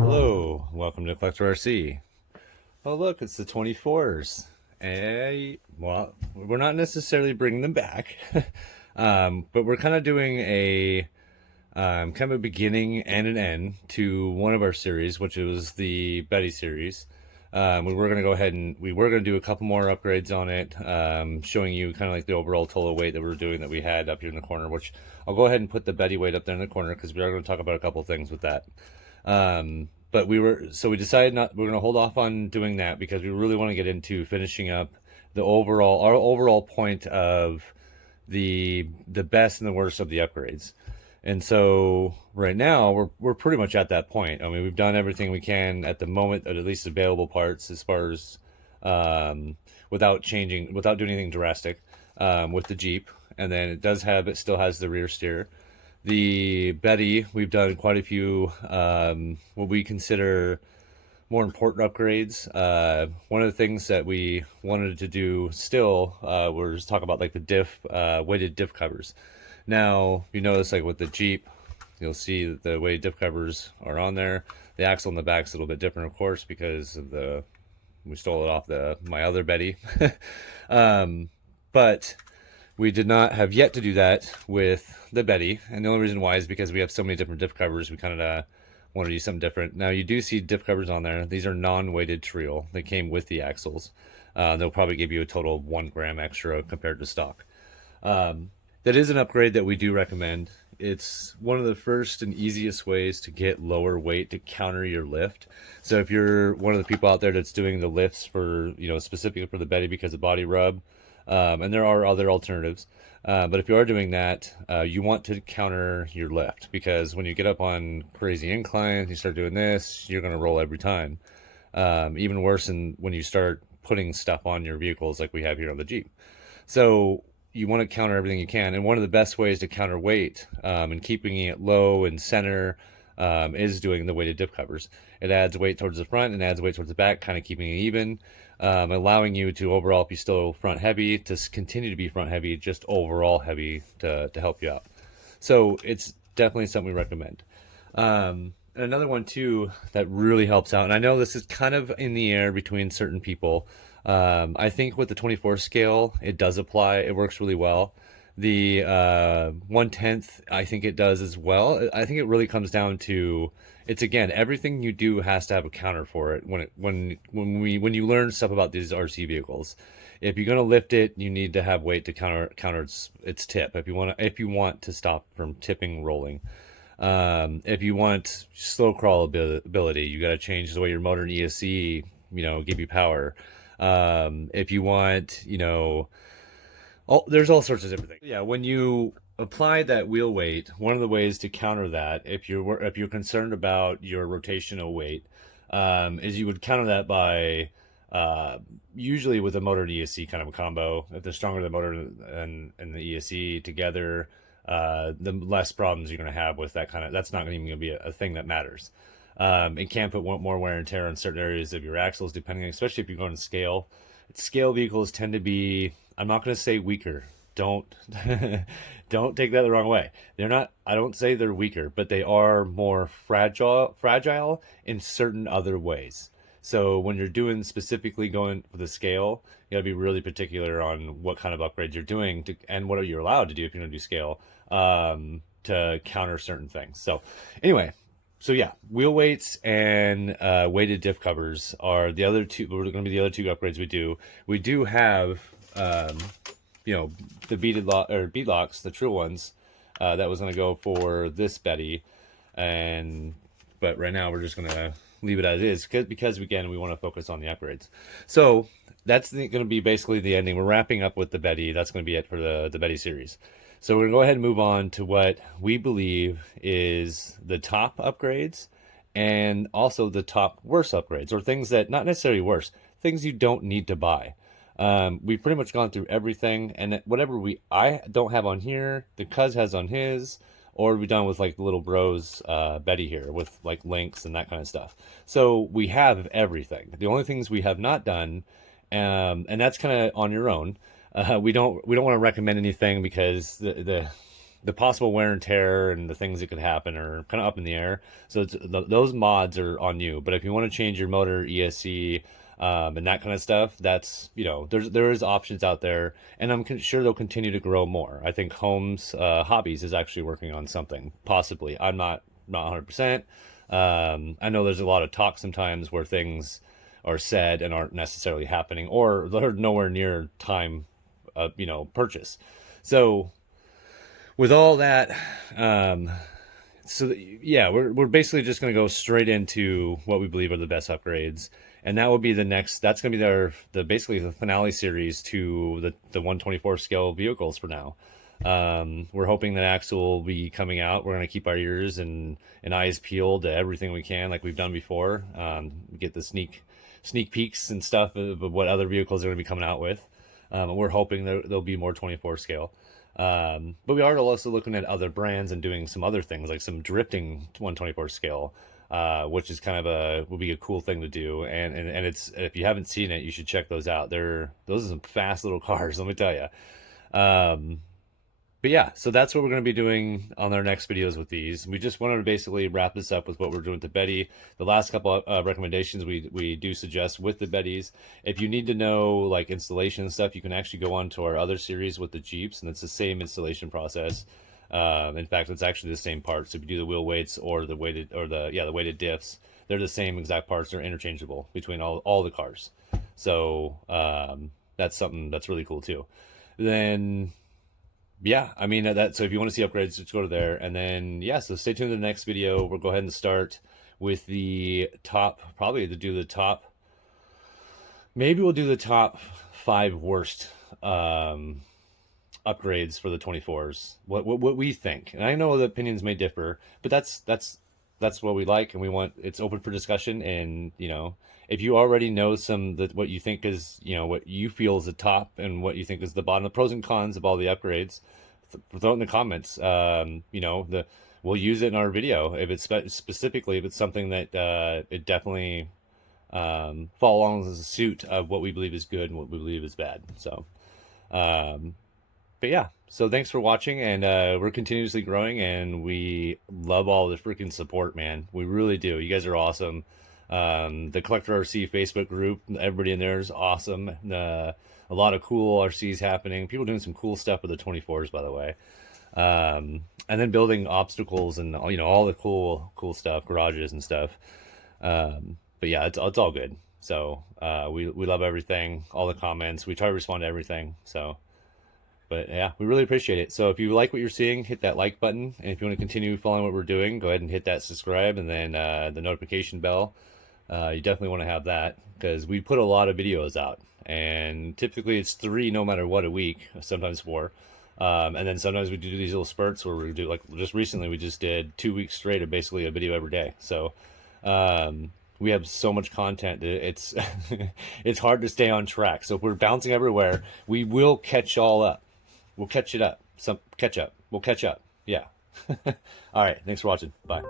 Hello, welcome to Collector RC. Oh look, it's the 24s. Well, we're not necessarily bringing them back, but we're kind of doing a kind of a beginning and an end to one of our series, which was the Betty series. We were going to go ahead and we were going to do a couple more upgrades on it, showing you kind of like the overall total weight that we were doing that we had up here in the corner, which I'll go ahead and put the Betty weight up there in the corner because we are going to talk about a couple of things with that. But we decided we're going to hold off on doing that because we really want to get into finishing up our overall point of the best and the worst of the upgrades. And so right now we're pretty much at that point. I mean, we've done everything we can at the moment, at least available parts, as far as without doing anything drastic with the Jeep. And then it still has the rear steer. The Betty, we've done quite a few what we consider more important upgrades. One of the things that we wanted to do still was talk about like the weighted diff covers. Now, you notice like with the Jeep, you'll see that the weighted diff covers are on there. The axle in the back is a little bit different, of course, because of we stole it off my other Betty. But we did not have yet to do that with the Betty, and the only reason why is because we have so many different diff covers. We kind of want to do something different. Now, you do see diff covers on there. These are non-weighted Trio. They came with the axles. They'll probably give you a total of 1 gram extra compared to stock. That is an upgrade that we do recommend. It's one of the first and easiest ways to get lower weight to counter your lift. So if you're one of the people out there that's doing the lifts for, specifically for the Betty because of body rub, and there are other alternatives, but if you are doing that, you want to counter your lift, because when you get up on crazy inclines, you start doing this, you're going to roll every time. Even worse when you start putting stuff on your vehicles like we have here on the Jeep. So you want to counter everything you can, and one of the best ways to counter weight and keeping it low and center is doing the weighted diff covers. It adds weight towards the front and adds weight towards the back, kind of keeping it even, allowing you to overall be still front heavy, to continue to be front heavy, just overall heavy to help you out. So it's definitely something we recommend. And another one too that really helps out, and I know this is kind of in the air between certain people. I think with the 24 scale, it does apply. It works really well. The 1/10, I think it does as well. I think it really comes down to, it's again, everything you do has to have a counter for it. When you learn stuff about these RC vehicles, if you're going to lift it, you need to have weight to counter its tip. If you want to stop from tipping, rolling. If you want slow crawl ability, you got to change the way your motor and ESC, give you power. If you want, there's all sorts of different things. Yeah, when you apply that wheel weight, one of the ways to counter that, if you're concerned about your rotational weight, is you would counter that by usually with a motor and ESC kind of a combo. If the stronger the motor and the ESC together, the less problems you're going to have with that kind of. That's not even going to be a thing that matters. It can put more wear and tear on certain areas of your axles, depending, especially if you're going to scale. Scale vehicles tend to be, I'm not going to say weaker. Don't don't take that the wrong way. They're not. I don't say they're weaker, but they are more fragile in certain other ways. So when you're specifically going for the scale, you got to be really particular on what kind of upgrades you're doing and what are you allowed to do if you're going to do scale to counter certain things. So anyway. So yeah, wheel weights and weighted diff covers are the other two. We're going to be the other two upgrades we do. We do have, the bead locks, the true ones, that was going to go for this Betty, but right now we're just going to leave it as it is because again we want to focus on the upgrades. So that's going to be basically the ending. We're wrapping up with the Betty. That's going to be it for the Betty series. So we're going to go ahead and move on to what we believe is the top upgrades and also the top worst upgrades, or things that, not necessarily worse, things you don't need to buy. We've pretty much gone through everything, and whatever I don't have on here, the Cuz has on his, or we've done with like the little bros Betty here with like links and that kind of stuff. So we have everything. The only things we have not done, and that's kind of on your own. We don't want to recommend anything because the possible wear and tear and the things that could happen are kind of up in the air. So those mods are on you. But if you want to change your motor, ESC, and that kind of stuff, that's, you know, there is options out there, and I'm sure they'll continue to grow more. I think Holmes Hobbies is actually working on something, possibly. I'm not 100%. I know there's a lot of talk sometimes where things are said and aren't necessarily happening, or they're nowhere near time, you know, purchase. So with all that, yeah, we're basically just going to go straight into what we believe are the best upgrades, and that will be the next. That's going to be basically the finale series to the 124 scale vehicles for now. We're hoping that Axial will be coming out. We're going to keep our ears and eyes peeled to everything we can, like we've done before. Get the sneak peeks and stuff of what other vehicles are going to be coming out with. We're hoping there'll be more 24 scale. But we are also looking at other brands and doing some other things, like some drifting 124 scale, which is kind of will be a cool thing to do. And it's, if you haven't seen it, you should check those out. Those are some fast little cars, let me tell you. But yeah, so that's what we're going to be doing on our next videos with these. We just wanted to basically wrap this up with what we're doing with the Betty. The last couple of recommendations we do suggest with the Bettys. If you need to know like installation and stuff, you can actually go on to our other series with the Jeeps, and it's the same installation process. In fact, it's actually the same parts. If you do the wheel weights or the weighted diffs, they're the same exact parts. They're interchangeable between all the cars. So that's something that's really cool too. Then yeah, I mean, so if you want to see upgrades, just go to there. And then, yeah, so stay tuned to the next video. We'll go ahead and start with the top, maybe we'll do the top 5 worst upgrades for the 24s. What we think. And I know the opinions may differ, but that's what we like, and we want, it's open for discussion. And, you know, if you already know what you think is, you know, what you feel is the top and what you think is the bottom, the pros and cons of all the upgrades, throw it in the comments. You know, we'll use it in our video if it's specifically, if it's something that it definitely follow along as a suit of what we believe is good and what we believe is bad. So but yeah, so thanks for watching, and we're continuously growing, and we love all the freaking support, man. We really do. You guys are awesome. The Collector RC Facebook group, everybody in there is awesome. A lot of cool RCs happening. People doing some cool stuff with the 24s, by the way. And then building obstacles and, you know, all the cool stuff, garages and stuff. But yeah, it's all good. So we love everything, all the comments. We try to respond to everything. So, but yeah, we really appreciate it. So if you like what you're seeing, hit that like button. And if you want to continue following what we're doing, go ahead and hit that subscribe, and then the notification bell. You definitely want to have that, because we put a lot of videos out, and typically it's 3 no matter what a week, sometimes 4. And then sometimes we do these little spurts where we do, like just recently we just did 2 weeks straight of basically a video every day. So we have so much content that it's it's hard to stay on track. So if we're bouncing everywhere, we will catch all up. We'll catch it up. We'll catch up. Yeah. All right. Thanks for watching. Bye.